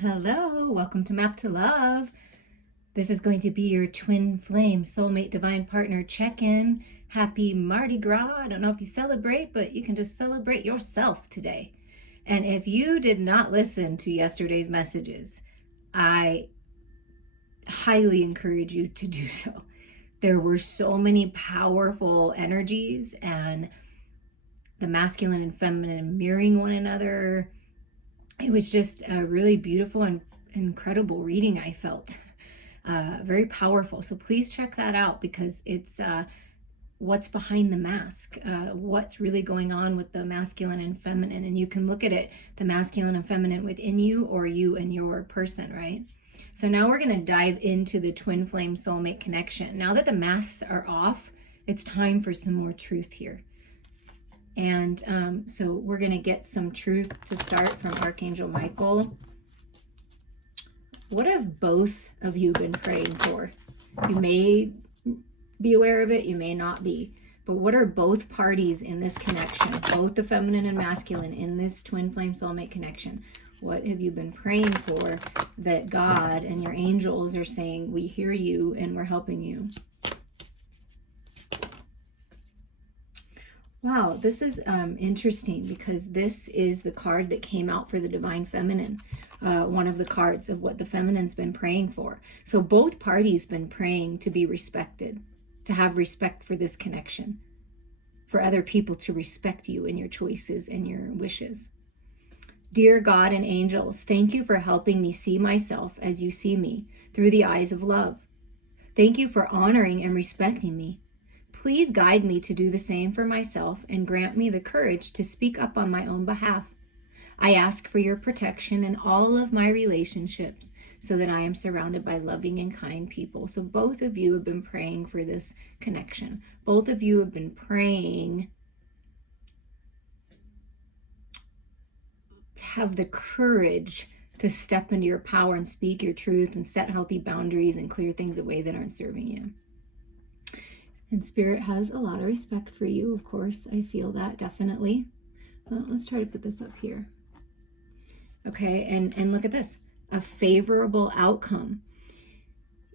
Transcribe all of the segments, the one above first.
Hello, welcome to Map to Love. This is going to be your twin flame soulmate divine partner check-in. Happy Mardi Gras. I don't know if you celebrate, but you can just celebrate yourself today. And if you did not listen to yesterday's messages, I highly encourage you to do so. There were so many powerful energies and the masculine and feminine mirroring one another. It was just a really beautiful and incredible reading, I felt. Very powerful. So please check that out because it's what's behind the mask, what's really going on with the masculine and feminine. And you can look at it, the masculine and feminine within you or you and your person, right? So now we're going to dive into the twin flame soulmate connection. Now that the masks are off, it's time for some more truth here. And so we're going to get some truth to start from Archangel Michael. What have both of you been praying for? You may be aware of it, you may not be. But what are both parties in this connection, both the feminine and masculine in this twin flame soulmate connection? What have you been praying for that God and your angels are saying, we hear you and we're helping you? Wow, this is interesting because this is the card that came out for the Divine Feminine, one of the cards of what the feminine's been praying for. So both parties been praying to be respected, to have respect for this connection, for other people to respect you and your choices and your wishes. Dear God and angels, thank you for helping me see myself as you see me through the eyes of love. Thank you for honoring and respecting me. Please guide me to do the same for myself and grant me the courage to speak up on my own behalf. I ask for your protection in all of my relationships so that I am surrounded by loving and kind people. So both of you have been praying for this connection. Both of you have been praying to have the courage to step into your power and speak your truth and set healthy boundaries and clear things away that aren't serving you. And Spirit has a lot of respect for you, of course. I feel that, definitely. Well, let's try to put this up here. Okay, and look at this. A favorable outcome.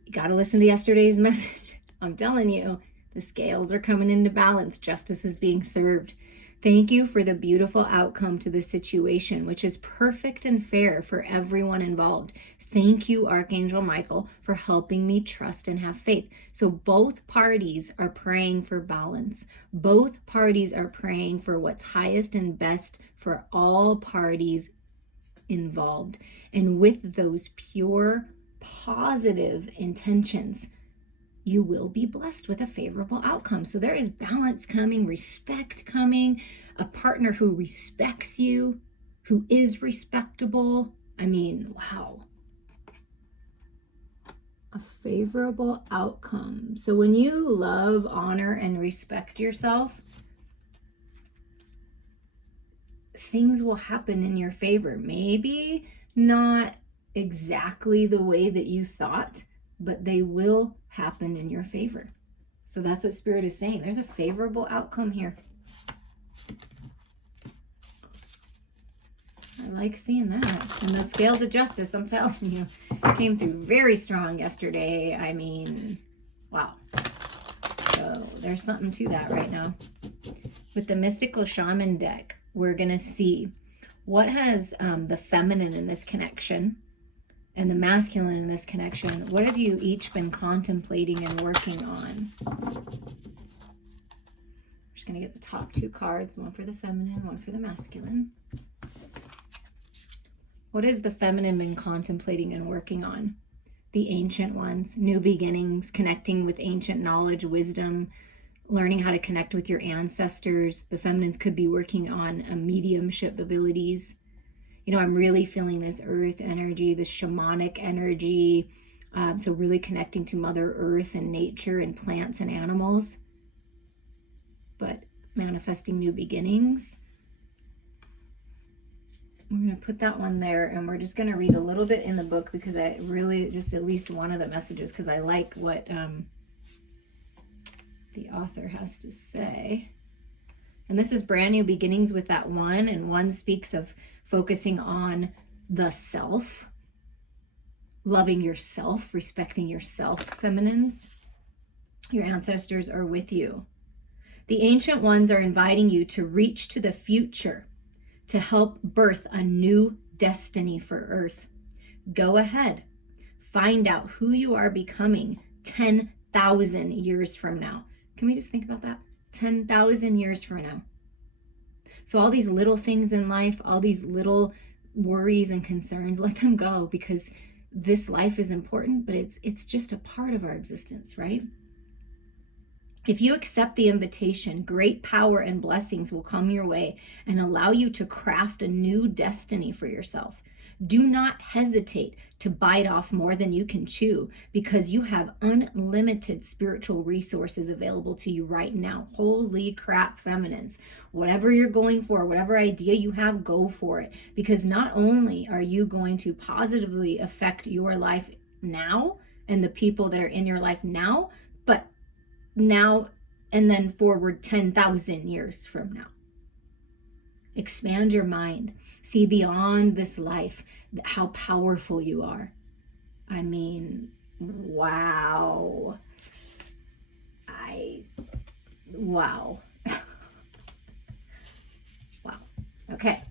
You got to listen to yesterday's message. I'm telling you, the scales are coming into balance. Justice is being served. Thank you for the beautiful outcome to the situation, which is perfect and fair for everyone involved. Thank you, Archangel Michael, for helping me trust and have faith. So both parties are praying for balance. Both parties are praying for what's highest and best for all parties involved. And with those pure, positive intentions, you will be blessed with a favorable outcome. So there is balance coming, respect coming, a partner who respects you, who is respectable. I mean, wow. A favorable outcome. So when you love, honor, and respect yourself, things will happen in your favor. Maybe not exactly the way that you thought, but they will happen in your favor. So that's what Spirit is saying. There's a favorable outcome here. I like seeing that. And those scales of justice, I'm telling you, came through very strong yesterday. I mean, wow. So there's something to that right now. With the Mystical Shaman deck, we're going to see what has the feminine in this connection and the masculine in this connection. What have you each been contemplating and working on? I'm just going to get the top two cards, one for the feminine, one for the masculine. What has the feminine been contemplating and working on? The ancient ones, new beginnings, connecting with ancient knowledge, wisdom, learning how to connect with your ancestors. The feminines could be working on mediumship abilities. You know, I'm really feeling this earth energy, this shamanic energy. So really connecting to Mother Earth and nature and plants and animals. But manifesting new beginnings. We're going to put that one there, and we're just going to read a little bit in the book because I really, just at least one of the messages, because I like what the author has to say. And this is brand new beginnings with that one, and one speaks of focusing on the self, loving yourself, respecting yourself, feminines. Your ancestors are with you. The ancient ones are inviting you to reach to the future to help birth a new destiny for Earth. Go ahead. Find out who you are becoming 10,000 years from now. Can we just think about that? 10,000 years from now. So all these little things in life, all these little worries and concerns, let them go, because this life is important, but it's just a part of our existence, right? If you accept the invitation, great power and blessings will come your way and allow you to craft a new destiny for yourself. Do not hesitate to bite off more than you can chew, because you have unlimited spiritual resources available to you right now. Holy crap, feminines. Whatever you're going for, whatever idea you have, go for it. Because not only are you going to positively affect your life now and the people that are in your life now, but now and then forward 10,000 years from now. Expand your mind. See beyond this life how powerful you are. I mean, wow. Wow. Wow. Okay.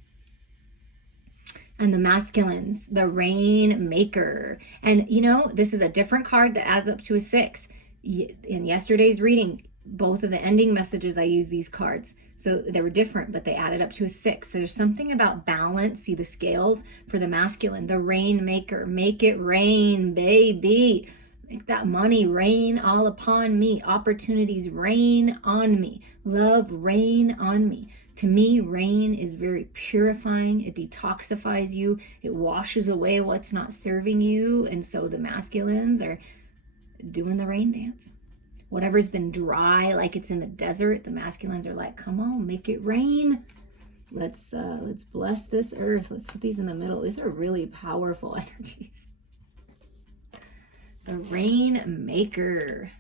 And the masculines, the Rainmaker. And you know, this is a different card that adds up to a 6. In yesterday's reading, both of the ending messages, I used these cards. So they were different, but they added up to a 6. So there's something about balance. See the scales for the masculine, the Rainmaker. Make it rain, baby. Make that money rain all upon me. Opportunities rain on me. Love rain on me. To me, rain is very purifying. It detoxifies you. It washes away what's not serving you. And so the masculines are doing the rain dance. Whatever's been dry, like it's in the desert, the masculines are like, come on, make it rain. Let's bless this earth. Let's put these in the middle. These are really powerful energies. The Rainmaker.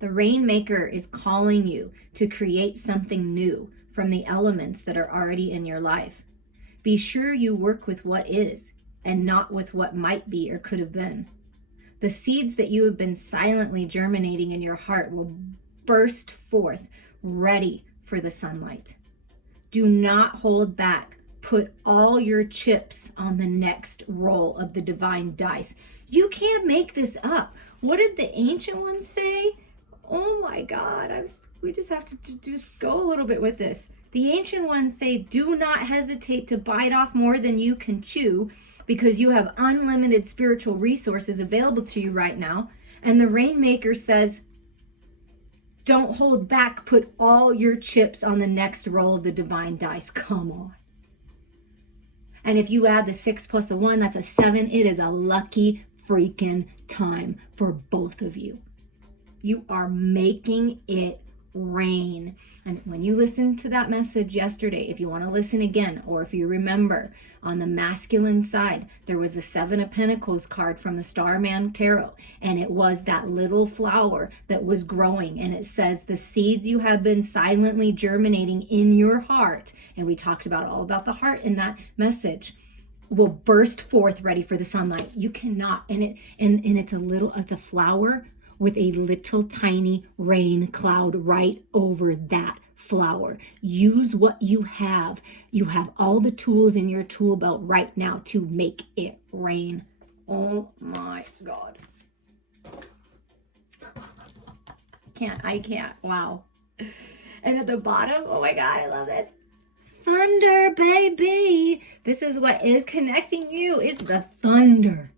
The Rainmaker is calling you to create something new from the elements that are already in your life. Be sure you work with what is and not with what might be or could have been. The seeds that you have been silently germinating in your heart will burst forth, ready for the sunlight. Do not hold back. Put all your chips on the next roll of the divine dice. You can't make this up. What did the ancient ones say? Oh my God, we just have to just go a little bit with this. The ancient ones say, do not hesitate to bite off more than you can chew, because you have unlimited spiritual resources available to you right now. And the Rainmaker says, don't hold back. Put all your chips on the next roll of the divine dice. Come on. And if you add the 6 plus a 1, that's a 7. It is a lucky freaking time for both of you. You are making it rain. And when you listened to that message yesterday, if you want to listen again, or if you remember, on the masculine side, there was the 7 of Pentacles card from the Starman Tarot, and it was that little flower that was growing, and it says the seeds you have been silently germinating in your heart, and we talked about all about the heart in that message, will burst forth ready for the sunlight. You cannot, and it's a flower with a little tiny rain cloud right over that flower. Use what you have. You have all the tools in your tool belt right now to make it rain. Oh my God. I can't. Wow. And at the bottom, oh my God, I love this. Thunder, baby. This is what is connecting you. It's the thunder.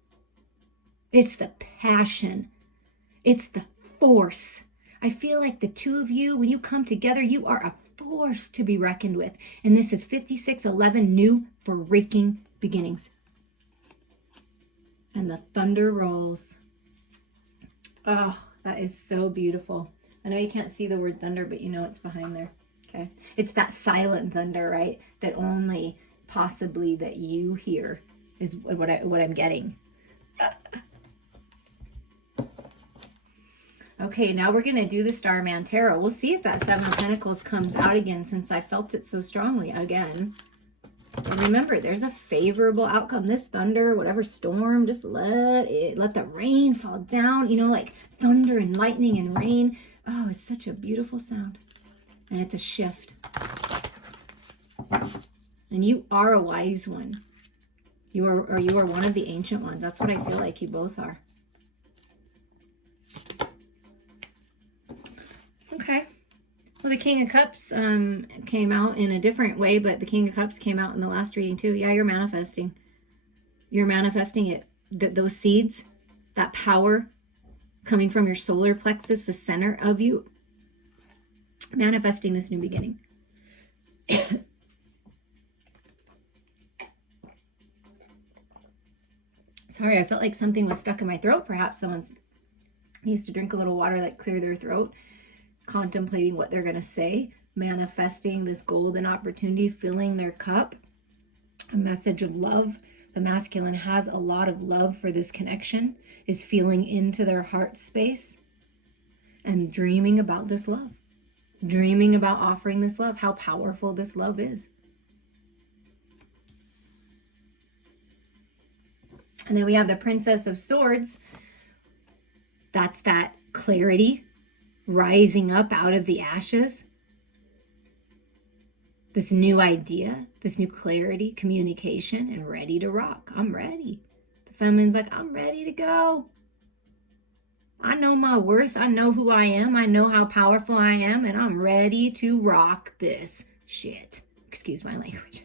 It's the passion. It's the force. I feel like the two of you, when you come together, you are a force to be reckoned with. And this is 5611, new freaking beginnings. And the thunder rolls. Oh, that is so beautiful. I know you can't see the word thunder, but you know it's behind there. Okay. It's that silent thunder, right? That only possibly that you hear is what I'm getting. Okay, now we're going to do the Starman Tarot. We'll see if that 7 of Pentacles comes out again, since I felt it so strongly again. And remember, there's a favorable outcome. This thunder, whatever storm, just let the rain fall down. You know, like thunder and lightning and rain. Oh, it's such a beautiful sound. And it's a shift. And you are a wise one. You are one of the ancient ones. That's what I feel like you both are. Okay. Well, the King of Cups came out in a different way, but the King of Cups came out in the last reading too. Yeah, you're manifesting. You're manifesting it. Those seeds, that power coming from your solar plexus, the center of you, manifesting this new beginning. Sorry, I felt like something was stuck in my throat. Perhaps someone needs to drink a little water, like clear their throat. Contemplating what they're going to say, manifesting this golden opportunity, filling their cup, a message of love. The masculine has a lot of love for this connection, is feeling into their heart space and dreaming about this love, dreaming about offering this love, how powerful this love is. And then we have the Princess of Swords. That's that clarity, rising up out of the ashes. This new idea, this new clarity, communication, and ready to rock. I'm ready. The feminine's like, I'm ready to go. I know my worth. I know who I am. I know how powerful I am, and I'm ready to rock this shit. Excuse my language.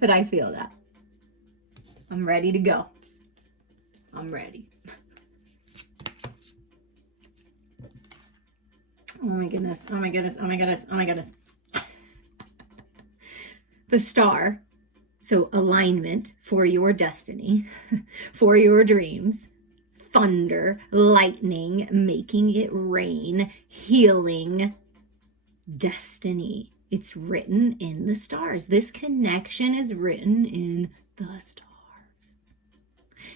But I feel that. I'm ready to go. I'm ready. Oh my goodness, oh my goodness, oh my goodness, oh my goodness. The star, so alignment for your destiny, for your dreams, thunder, lightning, making it rain, healing, destiny. It's written in the stars. This connection is written in the stars.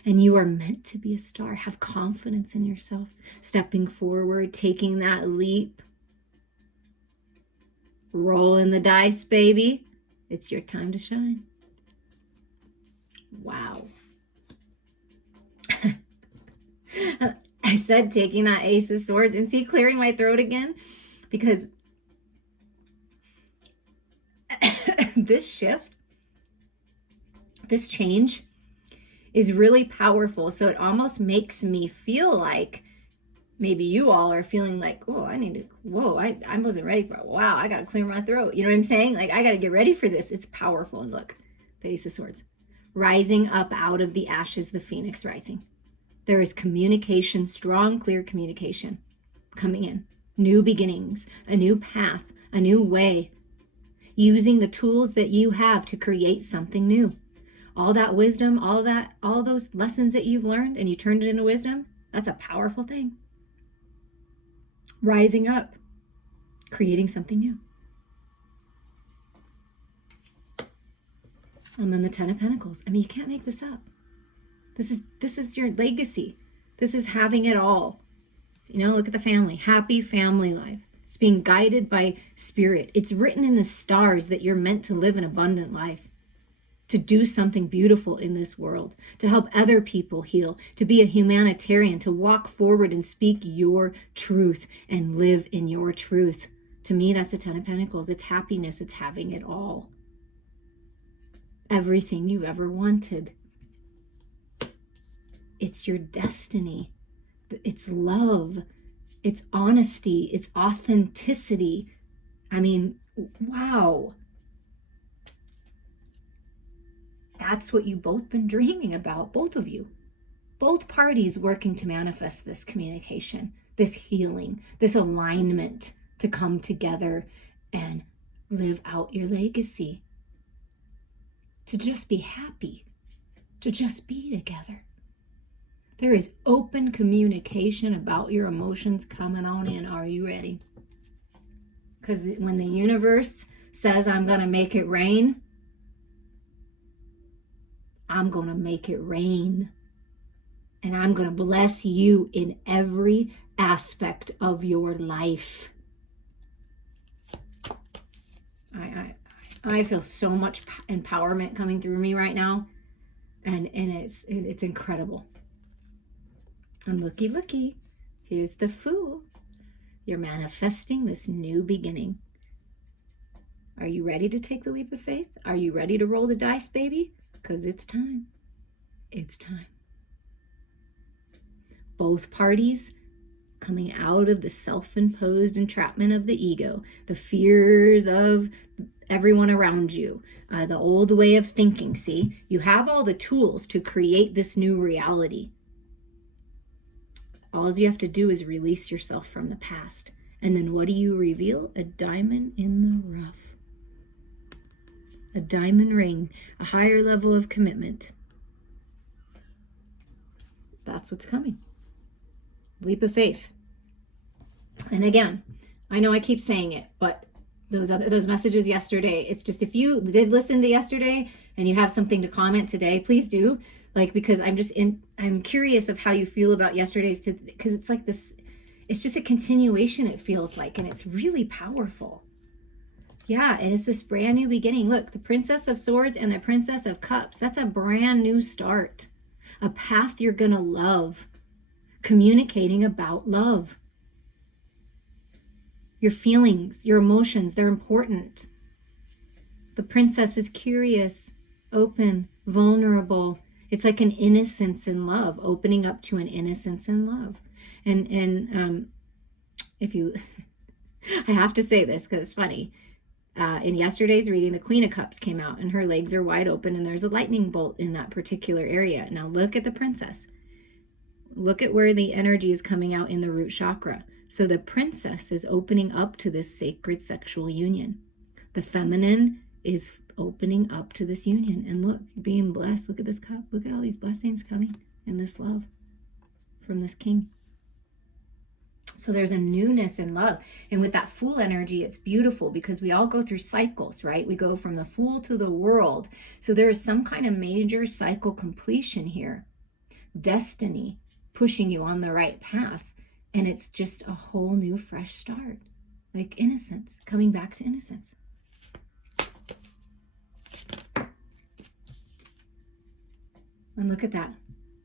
And you are meant to be a star. Have confidence in yourself. Stepping forward, taking that leap. Rolling the dice, baby. It's your time to shine. Wow. I said taking that Ace of Swords. And see, clearing my throat again. Because this shift, this change, is really powerful. So it almost makes me feel like maybe you all are feeling like, oh, I wasn't ready for it. Wow, I got to clear my throat. You know what I'm saying? Like, I got to get ready for this. It's powerful. And look, the Ace of Swords. Rising up out of the ashes, the phoenix rising. There is communication, strong, clear communication coming in. New beginnings, a new path, a new way. Using the tools that you have to create something new. All that wisdom, all those lessons that you've learned and you turned it into wisdom, that's a powerful thing. Rising up, creating something new. And then the Ten of Pentacles. I mean, you can't make this up. This is your legacy. This is having it all. You know, look at the family. Happy family life. It's being guided by spirit. It's written in the stars that you're meant to live an abundant life. To do something beautiful in this world, to help other people heal, to be a humanitarian, to walk forward and speak your truth and live in your truth. To me, that's the Ten of Pentacles. It's happiness. It's having it all. Everything you've ever wanted. It's your destiny. It's love. It's honesty. It's authenticity. I mean, wow. That's what you've both been dreaming about, both of you. Both parties working to manifest this communication, this healing, this alignment to come together and live out your legacy. To just be happy, to just be together. There is open communication about your emotions coming on in. Are you ready? Because when the universe says, I'm going to make it rain, I'm going to make it rain. And I'm going to bless you in every aspect of your life. I feel so much empowerment coming through me right now. And it's incredible. And looky. Here's the Fool. You're manifesting this new beginning. Are you ready to take the leap of faith? Are you ready to roll the dice, baby? Because it's time. It's time. Both parties coming out of the self-imposed entrapment of the ego, the fears of everyone around you, the old way of thinking. See, you have all the tools to create this new reality. All you have to do is release yourself from the past. And then what do you reveal? A diamond in the rough. A diamond ring, a higher level of commitment. That's what's coming. Leap of faith. And again, I know I keep saying it, but those messages yesterday, it's just, if you did listen to yesterday and you have something to comment today, please do. Like, because I'm curious of how you feel about yesterday's, because it's like this, it's just a continuation, it feels like, and it's really powerful. Yeah, and it's this brand new beginning. Look, the Princess of Swords and the Princess of Cups, that's a brand new start. A path you're gonna love. Communicating about love. Your feelings, your emotions, they're important. The princess is curious, open, vulnerable. It's like an innocence in love, opening up to an innocence in love. And if you, I have to say this because it's funny. In yesterday's reading, the Queen of Cups came out and her legs are wide open and there's a lightning bolt in that particular area. Now look at the princess. Look at where the energy is coming out in the root chakra. So the princess is opening up to this sacred sexual union. The feminine is opening up to this union. And look, being blessed. Look at this cup. Look at all these blessings coming and this love from this king. So there's a newness in love. And with that Fool energy, it's beautiful because we all go through cycles, right? We go from the Fool to the World. So there is some kind of major cycle completion here. Destiny pushing you on the right path. And it's just a whole new fresh start. Like innocence, coming back to innocence. And look at that.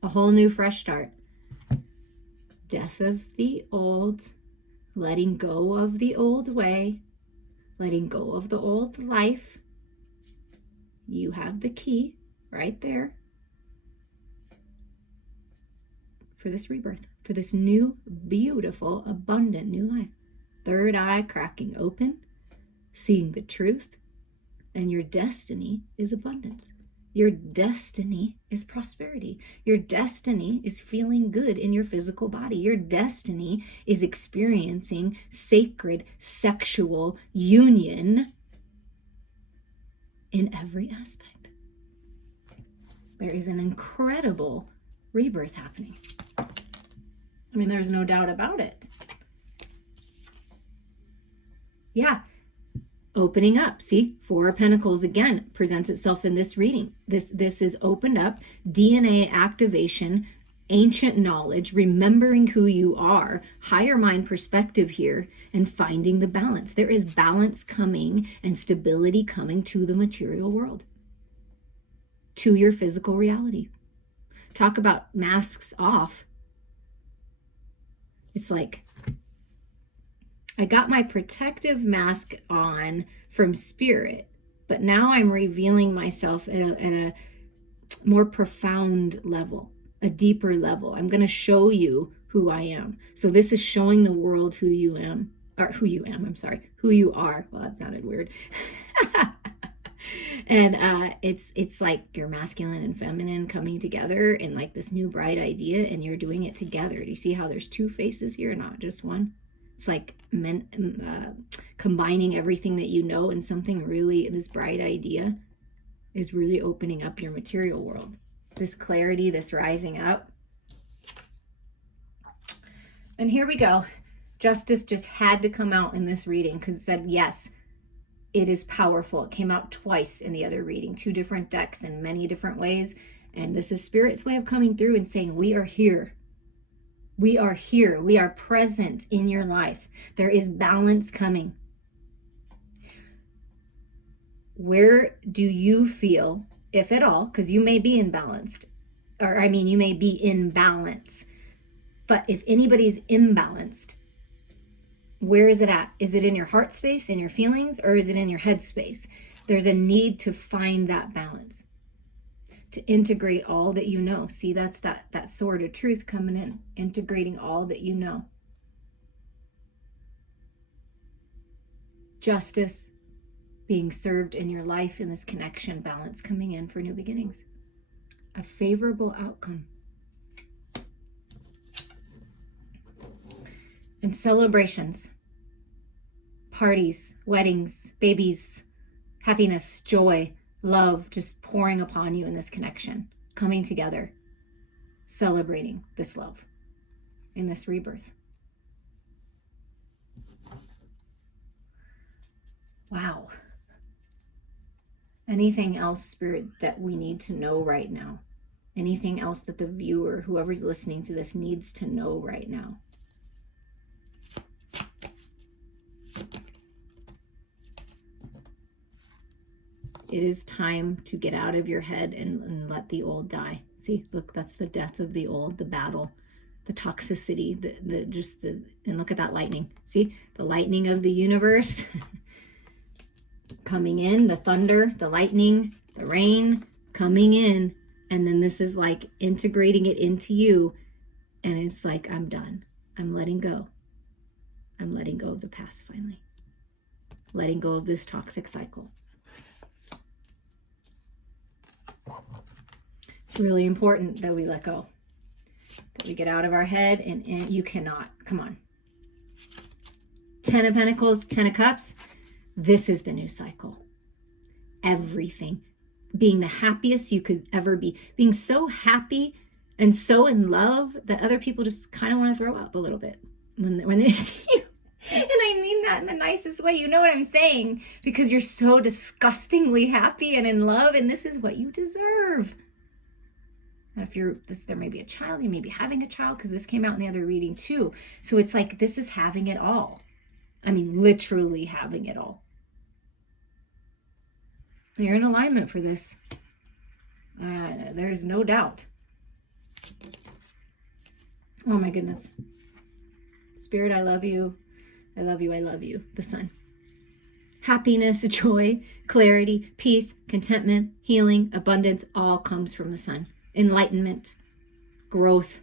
A whole new fresh start. Death of the old, letting go of the old way, letting go of the old life. You have the key right there for this rebirth, for this new, beautiful, abundant new life. Third eye cracking open, seeing the truth, and your destiny is abundance. Your destiny is prosperity. Your destiny is feeling good in your physical body. Your destiny is experiencing sacred sexual union in every aspect. There is an incredible rebirth happening. I mean, there's no doubt about it. Yeah. Opening up. See, Four of Pentacles again presents itself in this reading. This is opened up, DNA activation, ancient knowledge, remembering who you are, higher mind perspective here, and finding the balance. There is balance coming and stability coming to the material world, to your physical reality. Talk about masks off. It's like, I got my protective mask on from spirit, but now I'm revealing myself at a more profound level, a deeper level. I'm going to show you who I am. So this is showing the world who you am, or who you are. Well, that sounded weird. And it's like your masculine and feminine coming together in like this new bright idea, and you're doing it together. Do you see how there's two faces here, not just one? It's like combining everything that you know in something really, this bright idea is really opening up your material world. This clarity, this rising up. And here we go. Justice just had to come out in this reading because it said, yes, it is powerful. It came out twice in the other reading, 2 different decks in many different ways. And this is Spirit's way of coming through and saying, we are here. We are here. We are present in your life. There is balance coming. Where do you feel, if at all, because you may be imbalanced, or I mean, you may be in balance, but if anybody's imbalanced, where is it at? Is it in your heart space, in your feelings, or is it in your head space? There's a need to find that balance, to integrate all that you know. See, that's that sword of truth coming in, integrating all that you know. Justice being served in your life, in this connection, balance coming in for new beginnings. A favorable outcome. And celebrations, parties, weddings, babies, happiness, joy, love just pouring upon you in this connection, coming together, celebrating this love in this rebirth. Wow. Anything else, Spirit, that we need to know right now? Anything else that the viewer, whoever's listening to this, needs to know right now? It is time to get out of your head and let the old die. See, look, that's the death of the old, the battle, the toxicity, and look at that lightning. See, the lightning of the universe coming in, the thunder, the lightning, the rain coming in. And then this is like integrating it into you. And it's like, I'm done. I'm letting go. I'm letting go of the past finally. Letting go of this toxic cycle. It's really important that we let go. That we get out of our head and you cannot. Come on. 10 of Pentacles, 10 of Cups. This is the new cycle. Everything. Being the happiest you could ever be. Being so happy and so in love that other people just kind of want to throw up a little bit when they see you. And I mean that in the nicest way. You know what I'm saying? Because you're so disgustingly happy and in love, and this is what you deserve. And if there may be a child, you may be having a child, because this came out in the other reading too. So it's like, this is having it all. I mean, literally having it all. You're in alignment for this. There's no doubt. Oh my goodness. Spirit, I love you. I love you. I love you. The sun. Happiness, joy, clarity, peace, contentment, healing, abundance, all comes from the sun. Enlightenment, growth.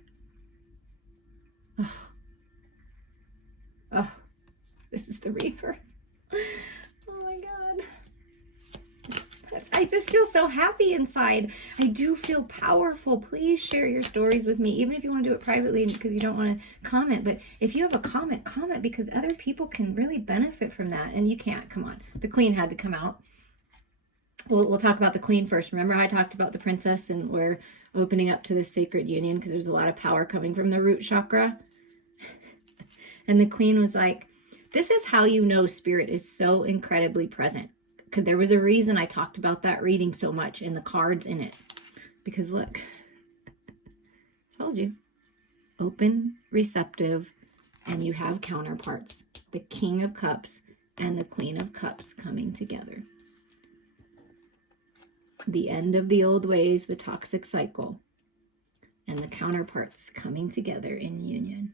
Oh, this is the rebirth. Oh my God. I just feel so happy inside. I do feel powerful. Please share your stories with me, even if you want to do it privately because you don't want to comment. But if you have a comment, because other people can really benefit from that. And you can't. Come on. The Queen had to come out. We'll talk about the Queen first. Remember how I talked about the Princess and we're opening up to this sacred union because there's a lot of power coming from the root chakra. And the Queen was like, this is how you know Spirit is so incredibly present. Because there was a reason I talked about that reading so much and the cards in it. Because look, told you, open, receptive, and you have counterparts. The King of Cups and the Queen of Cups coming together. The end of the old ways, the toxic cycle, and the counterparts coming together in union.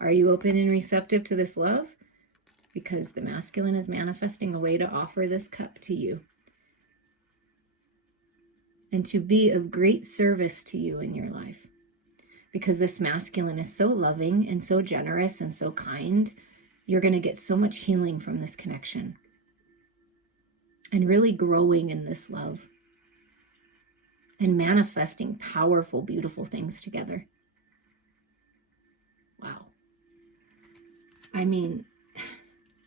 Are you open and receptive to this love? Because the masculine is manifesting a way to offer this cup to you and to be of great service to you in your life. Because this masculine is so loving and so generous and so kind, you're going to get so much healing from this connection and really growing in this love and manifesting powerful, beautiful things together. Wow. I mean,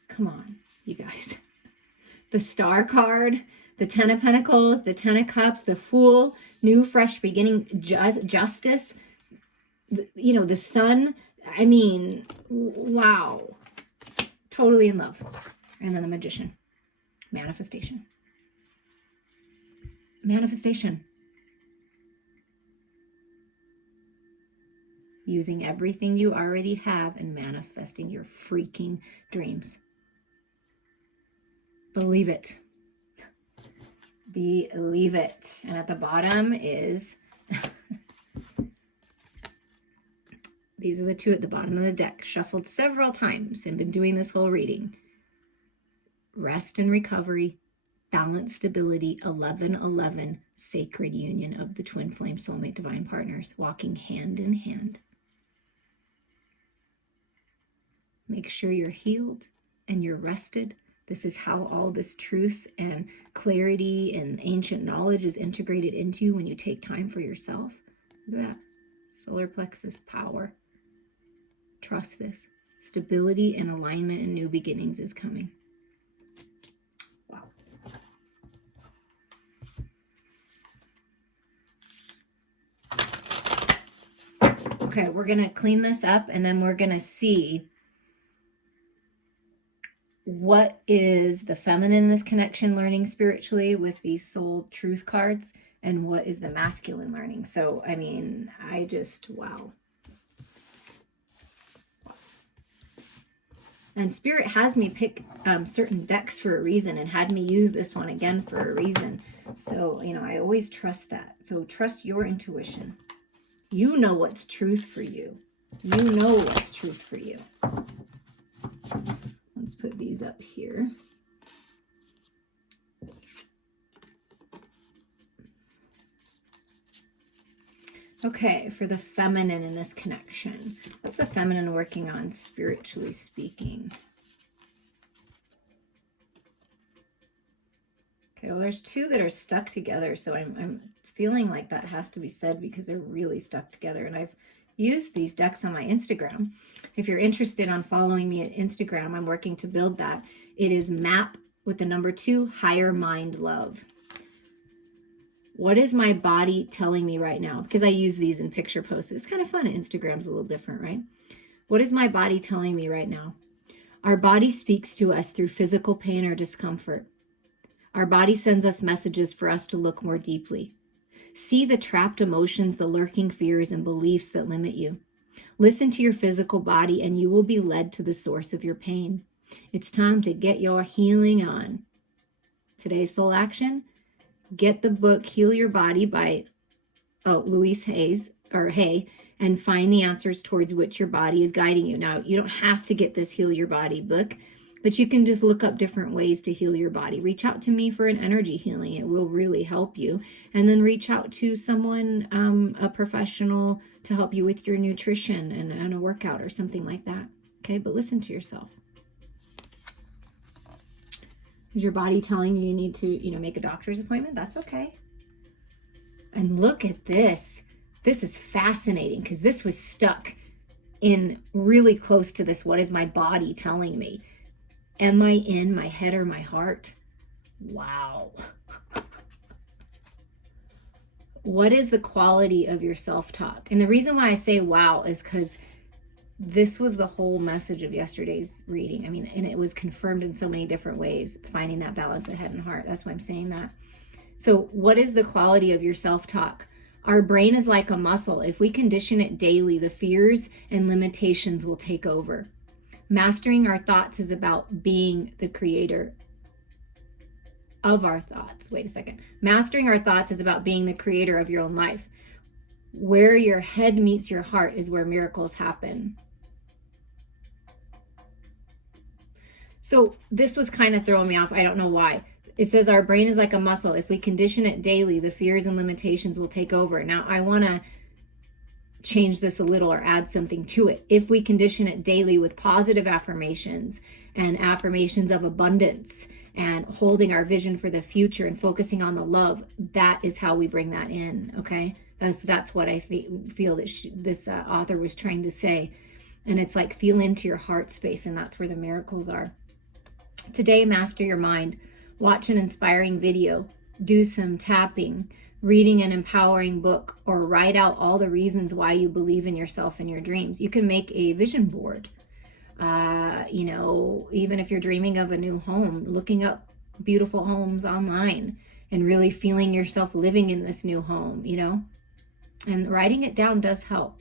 come on, you guys. The Star card, the 10 of Pentacles, the 10 of Cups, the Fool, new, fresh beginning, justice, the Sun. I mean, wow. Totally in love. And then the Magician. Manifestation. Manifestation. Using everything you already have and manifesting your freaking dreams. Believe it. Believe it. And at the bottom is, these are the two at the bottom of the deck, shuffled several times and been doing this whole reading. Rest and recovery, balance, stability, 1111, sacred union of the twin flame soulmate divine partners, walking hand in hand. Make sure you're healed and you're rested. This is how all this truth and clarity and ancient knowledge is integrated into you when you take time for yourself. Look at that. Solar plexus power. Trust this. Stability and alignment and new beginnings is coming. Wow. Okay, we're going to clean this up and then we're going to see what is the feminine in this connection learning spiritually with these soul truth cards, and what is the masculine learning. So, I mean, I just, wow. And Spirit has me pick certain decks for a reason and had me use this one again for a reason. So, you know, I always trust that. So trust your intuition. You know what's truth for you. You know what's truth for you. Let's put these up here. Okay, for the feminine in this connection. What's the feminine working on spiritually speaking? Okay, well, there's two that are stuck together, so I'm feeling like that has to be said because they're really stuck together. And I've used these decks on my Instagram. If you're interested on following me at Instagram, I'm working to build that. It is map with the number 2, higher mind love. What is my body telling me right now? Because I use these in picture posts. It's kind of fun. Instagram's a little different, right? What is my body telling me right now? Our body speaks to us through physical pain or discomfort. Our body sends us messages for us to look more deeply. See the trapped emotions, the lurking fears and beliefs that limit you. Listen to your physical body and you will be led to the source of your pain. It's time to get your healing on. Today's soul action, get the book Heal Your Body by Louise Hay, and find the answers towards which your body is guiding you. Now, you don't have to get this Heal Your Body book, but you can just look up different ways to heal your body. Reach out to me for an energy healing. It will really help you. And then reach out to someone, a professional, to help you with your nutrition and a workout or something like that. Okay, but listen to yourself. Is your body telling you need to, make a doctor's appointment? That's okay. And look at this. This is fascinating because this was stuck in really close to this. What is my body telling me? Am I in my head or my heart? Wow. What is the quality of your self-talk? And the reason why I say wow is because this was the whole message of yesterday's reading. I mean, and it was confirmed in so many different ways, finding that balance of head and heart. That's why I'm saying that. So what is the quality of your self-talk? Our brain is like a muscle. If we condition it daily, the fears and limitations will take over. Mastering our thoughts is about being the creator of our thoughts. Wait a second. Mastering our thoughts is about being the creator of your own life. Where your head meets your heart is where miracles happen. So this was kind of throwing me off. I don't know why. It says our brain is like a muscle. If we condition it daily, the fears and limitations will take over. Now, I want to change this a little or add something to it. If we condition it daily with positive affirmations and affirmations of abundance and holding our vision for the future and focusing on the love, that is how we bring that in, okay? That's what I feel that this author was trying to say. And it's like feel into your heart space, and that's where the miracles are. Today, master your mind. Watch an inspiring video. Do some tapping. Reading an empowering book, or write out all the reasons why you believe in yourself and your dreams. You can make a vision board. Even if you're dreaming of a new home, looking up beautiful homes online and really feeling yourself living in this new home, and writing it down does help.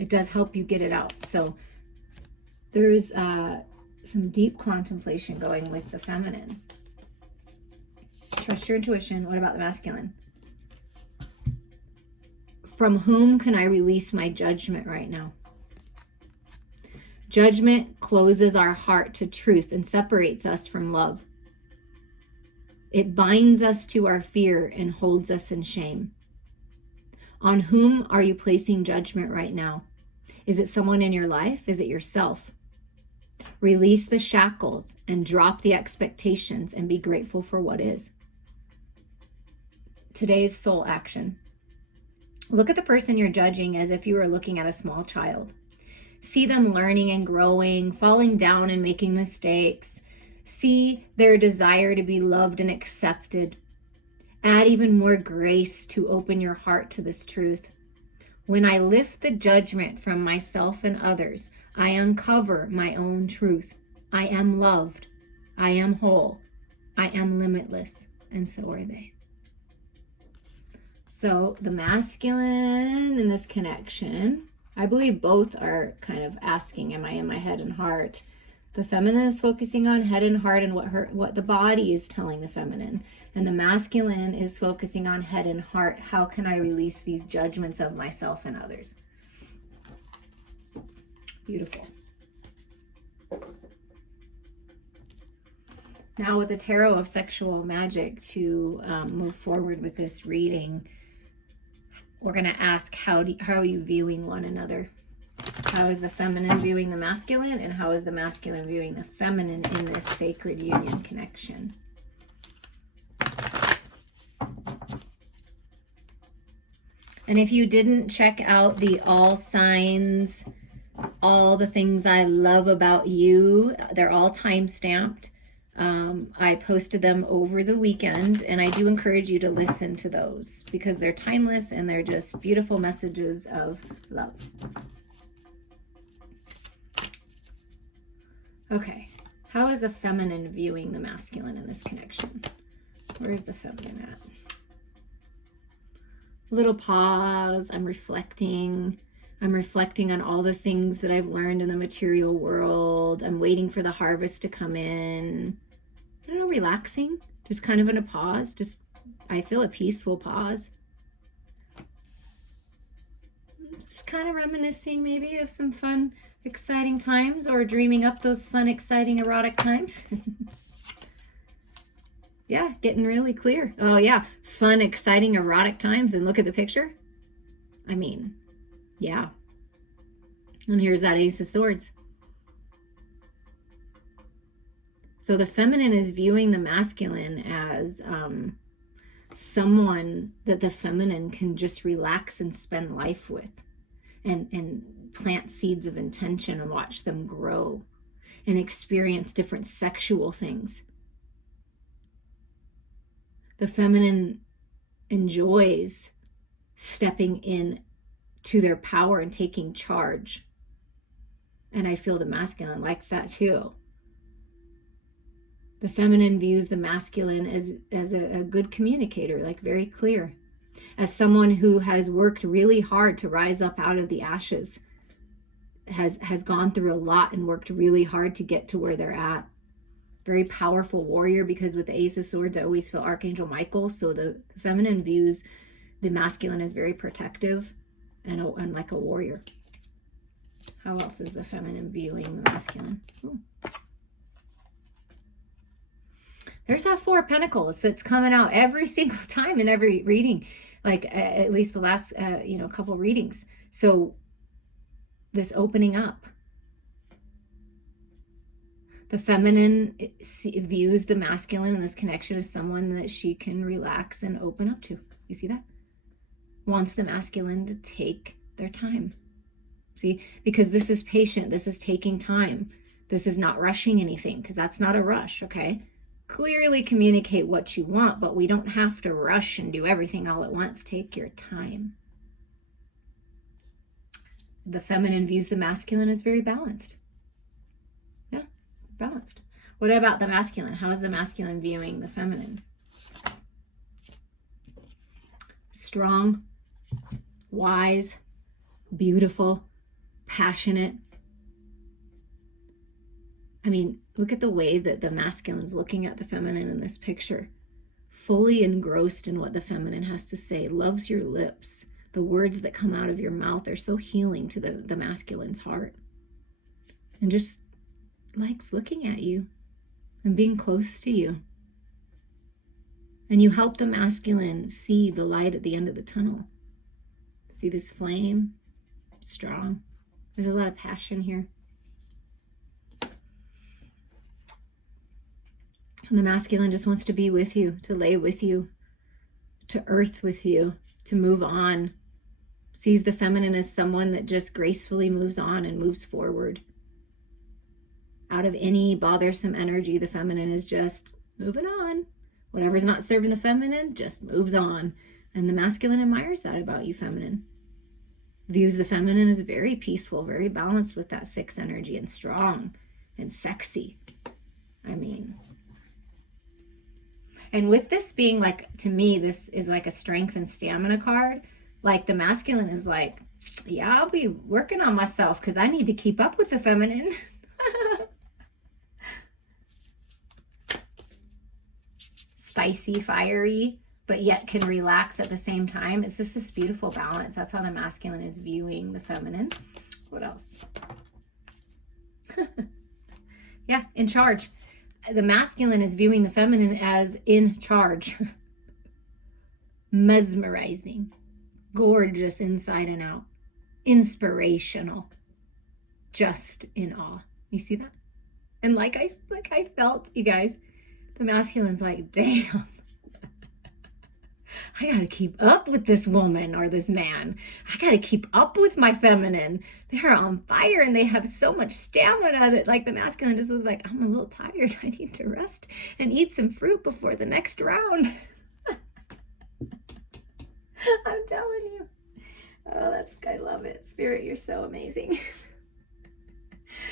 It does help you get it out. So there's some deep contemplation going with the feminine. Trust your intuition. What about the masculine? From whom can I release my judgment right now? Judgment closes our heart to truth and separates us from love. It binds us to our fear and holds us in shame. On whom are you placing judgment right now? Is it someone in your life? Is it yourself? Release the shackles and drop the expectations and be grateful for what is. Today's soul action. Look at the person you're judging as if you were looking at a small child. See them learning and growing, falling down and making mistakes. See their desire to be loved and accepted. Add even more grace to open your heart to this truth. When I lift the judgment from myself and others, I uncover my own truth. I am loved. I am whole. I am limitless. And so are they. So the masculine in this connection, I believe both are kind of asking, am I in my head and heart? The feminine is focusing on head and heart and what the body is telling the feminine. And the masculine is focusing on head and heart. How can I release these judgments of myself and others? Beautiful. Now with the Tarot of Sexual Magic, to move forward with this reading, we're going to ask, how are you viewing one another? How is the feminine viewing the masculine, and how is the masculine viewing the feminine in this sacred union connection? And if you didn't check out the all signs, all the things I love about you, they're all time stamped. I posted them over the weekend, and I do encourage you to listen to those because they're timeless and they're just beautiful messages of love. Okay, how is the feminine viewing the masculine in this connection? Where's the feminine at? Little pause. I'm reflecting on all the things that I've learned in the material world. I'm waiting for the harvest to come in. I don't know, relaxing, just kind of in a pause. I feel a peaceful pause. Just kind of reminiscing maybe of some fun, exciting times, or dreaming up those fun, exciting, erotic times. Yeah, getting really clear. Oh yeah, fun, exciting, erotic times. And look at the picture. I mean, yeah. And here's that Ace of Swords. So the feminine is viewing the masculine as someone that the feminine can just relax and spend life with, and plant seeds of intention and watch them grow and experience different sexual things. The feminine enjoys stepping in to their power and taking charge. And I feel the masculine likes that too. The feminine views the masculine as a good communicator, like very clear, as someone who has worked really hard to rise up out of the ashes, has gone through a lot and worked really hard to get to where they're at. Very powerful warrior, because with the Ace of Swords, I always feel Archangel Michael. So the feminine views the masculine as very protective and like a warrior. How else is the feminine viewing the masculine? Ooh. There's that Four of Pentacles that's coming out every single time in every reading, like at least the last couple readings. So this opening up. The feminine views the masculine in this connection as someone that she can relax and open up to. You see that? Wants the masculine to take their time. See? Because this is patient. This is taking time. This is not rushing anything, because that's not a rush, okay? Clearly communicate what you want, but we don't have to rush and do everything all at once. Take your time. The feminine views the masculine as very balanced. Yeah, balanced. What about the masculine? How is the masculine viewing the feminine? Strong, wise, beautiful, passionate. I mean, look at the way that the masculine's looking at the feminine in this picture. fully engrossed in what the feminine has to say, loves your lips. The words that come out of your mouth are so healing to the masculine's heart, and just likes looking at you and being close to you. And you help the masculine see the light at the end of the tunnel. See this flame? Strong. There's a lot of passion here. And the masculine just wants to be with you, to lay with you, to earth with you, to move on. Sees the feminine as someone that just gracefully moves on and moves forward. Out of any bothersome energy, the feminine is just moving on. Whatever's not serving the feminine just moves on. And the masculine admires that about you, feminine. Views the feminine as very peaceful, very balanced with that 6 energy, and strong and sexy. I mean, and with this being like, to me, this is like a strength and stamina card. Like the masculine is like, yeah, I'll be working on myself because I need to keep up with the feminine. Spicy, fiery, but yet can relax at the same time. It's just this beautiful balance. That's how the masculine is viewing the feminine. What else? Yeah, in charge. The masculine is viewing the feminine as in charge. Mesmerizing. Gorgeous inside and out. Inspirational. Just in awe. You see that? And like I felt, you guys, the masculine's like, damn, I gotta keep up with this woman or this man. I gotta keep up with my feminine. They're on fire and they have so much stamina that like the masculine just looks like, I'm a little tired. I need to rest and eat some fruit before the next round. I'm telling you. Oh, I love it. Spirit, you're so amazing.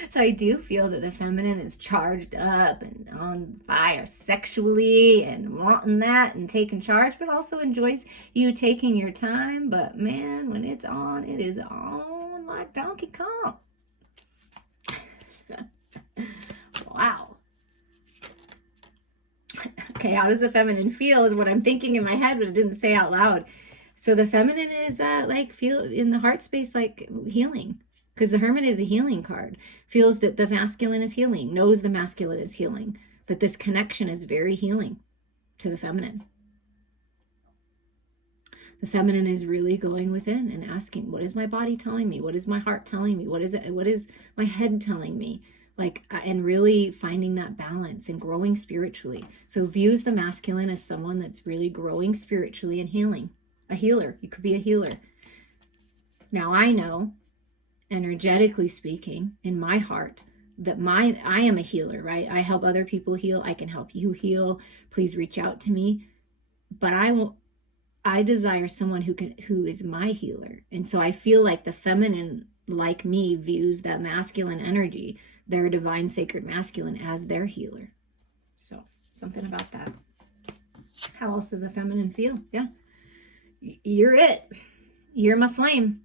So I do feel that the feminine is charged up and on fire sexually and wanting that and taking charge, but also enjoys you taking your time. But man, when it's on, it is on like Donkey Kong. Wow. Okay, how does the feminine feel is what I'm thinking in my head, but it didn't say out loud. So the feminine is like feel in the heart space like healing. Because the Hermit is a healing card. Feels that the masculine is healing. Knows the masculine is healing. That this connection is very healing to the feminine. The feminine is really going within and asking, what is my body telling me? What is my heart telling me? What is my head telling me? Like, and really finding that balance and growing spiritually. So views the masculine as someone that's really growing spiritually and healing. A healer. You could be a healer. Now I know, energetically speaking, in my heart, that I am a healer, right? I help other people heal. I can help you heal. Please reach out to me. But I desire someone who is my healer. And so I feel like the feminine, like me, views that masculine energy, their divine sacred masculine, as their healer. So something about that. How else does a feminine feel? Yeah. You're it. You're my flame.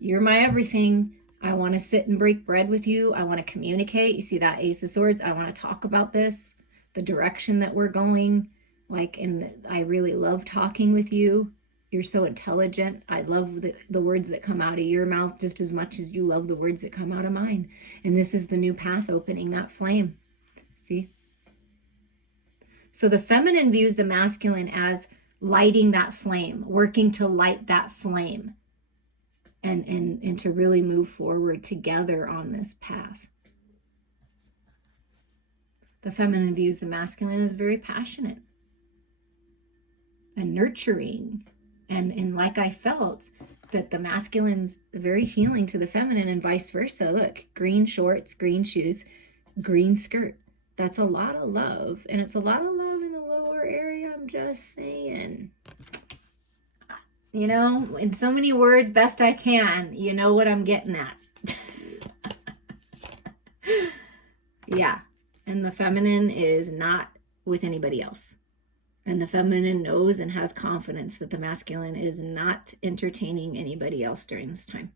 You're my everything. I want to sit and break bread with you. I want to communicate. You see that Ace of Swords? I want to talk about this, the direction that we're going. Like, I really love talking with you. You're so intelligent. I love the words that come out of your mouth just as much as you love the words that come out of mine. And this is the new path opening, that flame. See? So the feminine views the masculine as lighting that flame, working to light that flame. And to really move forward together on this path. The feminine views the masculine as very passionate and nurturing. And like I felt, that the masculine's very healing to the feminine and vice versa. Look, green shorts, green shoes, green skirt. That's a lot of love. And it's a lot of love in the lower area, I'm just saying. You know, in so many words, best I can, you know what I'm getting at. Yeah. And the feminine is not with anybody else. And the feminine knows and has confidence that the masculine is not entertaining anybody else during this time.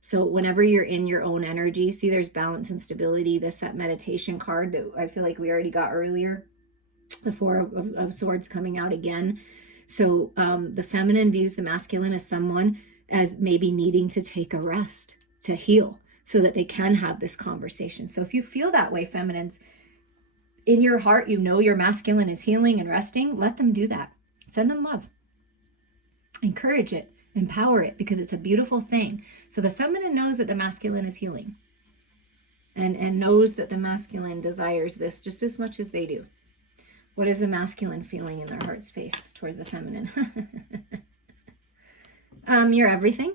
So whenever you're in your own energy, see there's balance and stability. That meditation card that I feel like we already got earlier. The Four of Swords coming out again. So the feminine views the masculine as someone as maybe needing to take a rest, to heal, so that they can have this conversation. So if you feel that way, feminines, in your heart, you know your masculine is healing and resting, let them do that. Send them love. Encourage it, empower it, because it's a beautiful thing. So the feminine knows that the masculine is healing, and knows that the masculine desires this just as much as they do. What is the masculine feeling in their heart space towards the feminine? You're everything.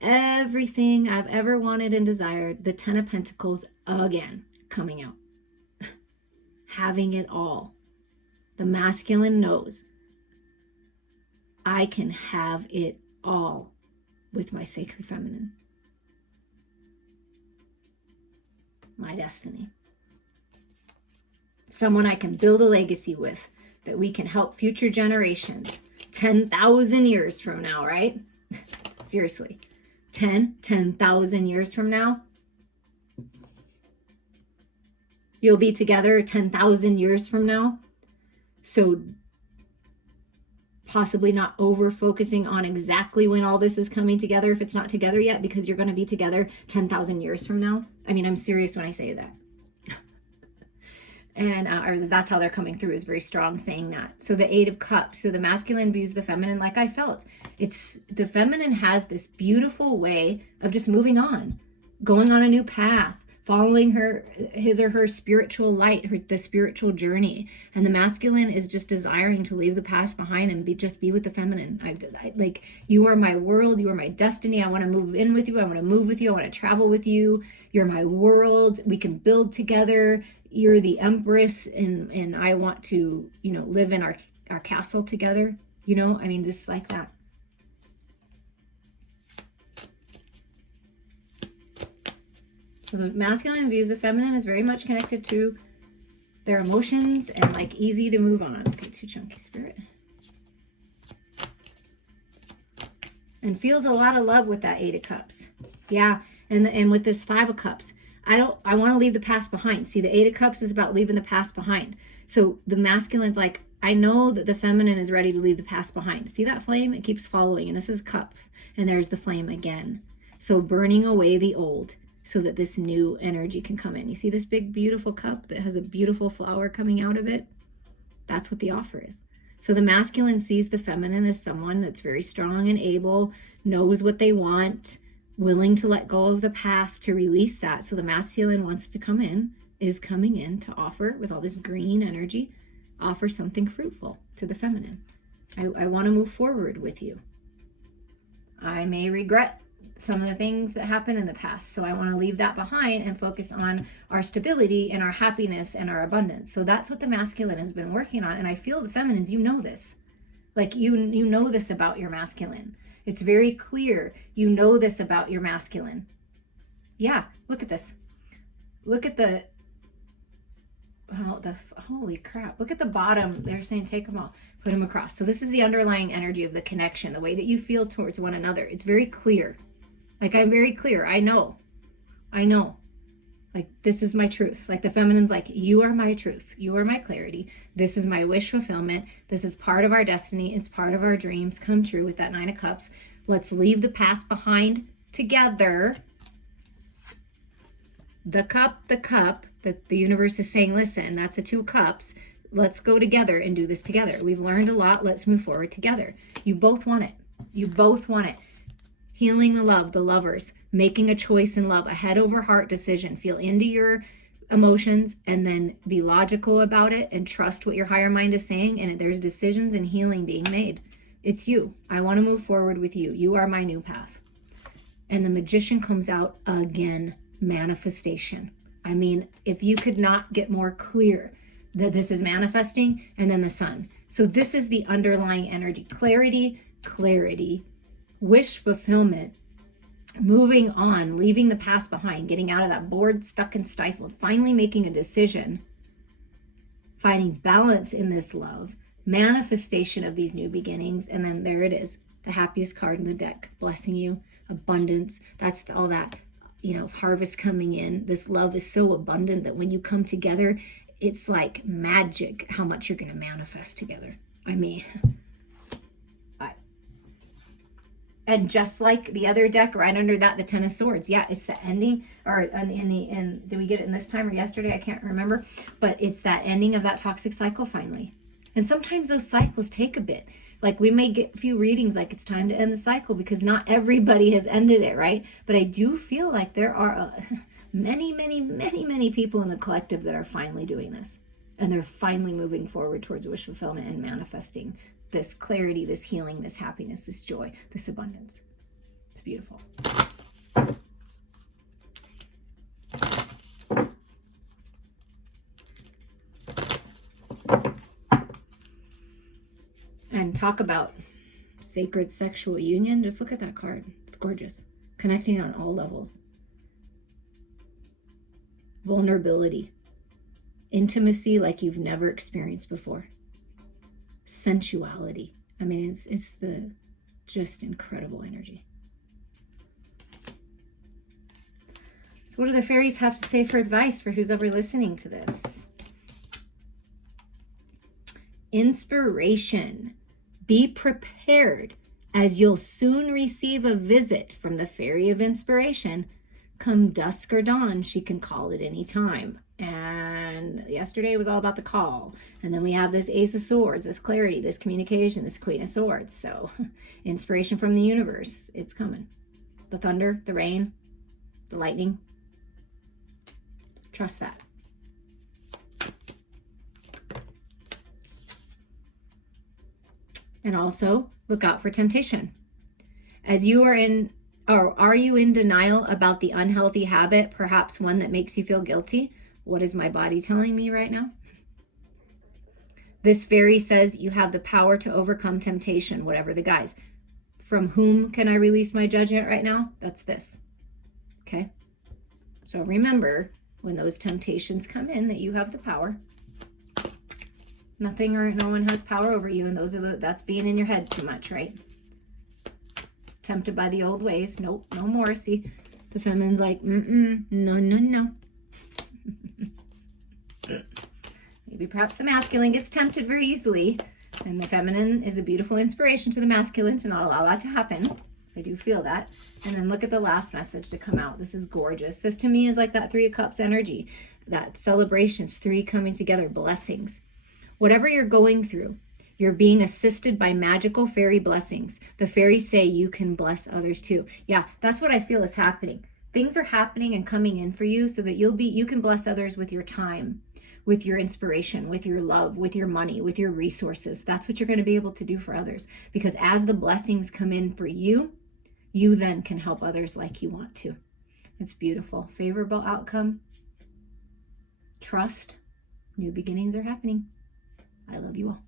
Everything I've ever wanted and desired. The 10 of Pentacles again coming out. Having it all. The masculine knows I can have it all with my sacred feminine. My destiny. Someone I can build a legacy with, that we can help future generations 10,000 years from now, right? Seriously, 10,000 years from now, you'll be together 10,000 years from now. So possibly not over focusing on exactly when all this is coming together, if it's not together yet, because you're going to be together 10,000 years from now. I mean, I'm serious when I say that. And or that's how they're coming through, is very strong saying that. So the 8 of Cups. So the masculine views the feminine like I felt. It's the feminine has this beautiful way of just moving on, going on a new path, following his or her spiritual light, the spiritual journey. And the masculine is just desiring to leave the past behind and be with the feminine. I like, you are my world, you are my destiny. I want to move in with you. I want to move with you. I want to travel with you. You're my world. We can build together. You're the empress, and I want to, live in our castle together. I mean, just like that. So the masculine views the feminine is very much connected to their emotions and like easy to move on. Okay, too chunky, Spirit. And feels a lot of love with that 8 of Cups. Yeah, and with this 5 of Cups. I want to leave the past behind. See, the 8 of Cups is about leaving the past behind. So the masculine's like, I know that the feminine is ready to leave the past behind. See that flame? It keeps following. And this is Cups. And there's the flame again. So burning away the old so that this new energy can come in. You see this big, beautiful cup that has a beautiful flower coming out of it? That's what the offer is. So the masculine sees the feminine as someone that's very strong and able, knows what they want, willing to let go of the past, to release that. So the masculine wants to come in, is coming in to offer, with all this green energy, offer something fruitful to the feminine. I want to move forward with you. I may regret some of the things that happened in the past, so I want to leave that behind and focus on our stability and our happiness and our abundance. So that's what the masculine has been working on. And I feel the feminines, you know this. Like you know this about your masculine. It's very clear. You know this about your masculine. Yeah, look at this. Look at the holy crap. Look at the bottom. They're saying take them off, put them across. So this is the underlying energy of the connection, the way that you feel towards one another. It's very clear. Like, I'm very clear. I know. Like, this is my truth. Like, the feminine's like, you are my truth. You are my clarity. This is my wish fulfillment. This is part of our destiny. It's part of our dreams come true with that 9 of Cups. Let's leave the past behind together. The cup that the universe is saying, listen, that's the 2 cups. Let's go together and do this together. We've learned a lot. Let's move forward together. You both want it. You both want it. Healing the love, the lovers, making a choice in love, a head over heart decision. Feel into your emotions and then be logical about it and trust what your higher mind is saying. And there's decisions and healing being made. It's you. I want to move forward with you. You are my new path. And the Magician comes out again. Manifestation. I mean, if you could not get more clear that this is manifesting, and then the Sun. So this is the underlying energy. Clarity, wish fulfillment, moving on, leaving the past behind, getting out of that bored, stuck and stifled, finally making a decision, finding balance in this love, manifestation of these new beginnings. And then there it is, the happiest card in the deck, blessing you, abundance. That's all that, harvest coming in. This love is so abundant that when you come together, it's like magic how much you're going to manifest together. I mean, and just like the other deck right under that, the Ten of Swords. Yeah, it's the ending, or did we get it in this time or yesterday? I can't remember. But it's that ending of that toxic cycle finally. And sometimes those cycles take a bit. Like we may get a few readings like it's time to end the cycle because not everybody has ended it, right? But I do feel like there are many people in the collective that are finally doing this. And they're finally moving forward towards wish fulfillment and manifesting this clarity, this healing, this happiness, this joy, this abundance. It's beautiful. And talk about sacred sexual union. Just look at that card. It's gorgeous. Connecting on all levels. Vulnerability. Intimacy like you've never experienced before. Sensuality. I mean, it's the just incredible energy. So what do the fairies have to say for advice for who's ever listening to this? Inspiration. Be prepared, as you'll soon receive a visit from the fairy of inspiration. Come dusk or dawn, she can call at any time. And yesterday was all about the call. And then we have this Ace of Swords, this clarity, this communication, this Queen of Swords. So inspiration from the universe, it's coming. The thunder, the rain, the lightning. Trust that. And also look out for temptation. As you are in, or are you in denial about the unhealthy habit, perhaps one that makes you feel guilty? What is my body telling me right now? This fairy says you have the power to overcome temptation, whatever the guise. From whom can I release my judgment right now? That's this. Okay? So remember, when those temptations come in, that you have the power. Nothing or no one has power over you, and that's being in your head too much, right? Tempted by the old ways. Nope, no more. See, the feminine's like, no. Maybe perhaps the masculine gets tempted very easily, and the feminine is a beautiful inspiration to the masculine to not allow that to happen. I do feel that. And then look at the last message to come out. This is gorgeous. This to me is like that Three of Cups energy, that celebrations, three coming together, blessings. Whatever you're going through, you're being assisted by magical fairy blessings. The fairies say you can bless others too. Yeah, that's what I feel is happening. Things are happening and coming in for you so that you can bless others with your time, with your inspiration, with your love, with your money, with your resources. That's what you're going to be able to do for others. Because as the blessings come in for you, you then can help others like you want to. It's beautiful. Favorable outcome. Trust. New beginnings are happening. I love you all.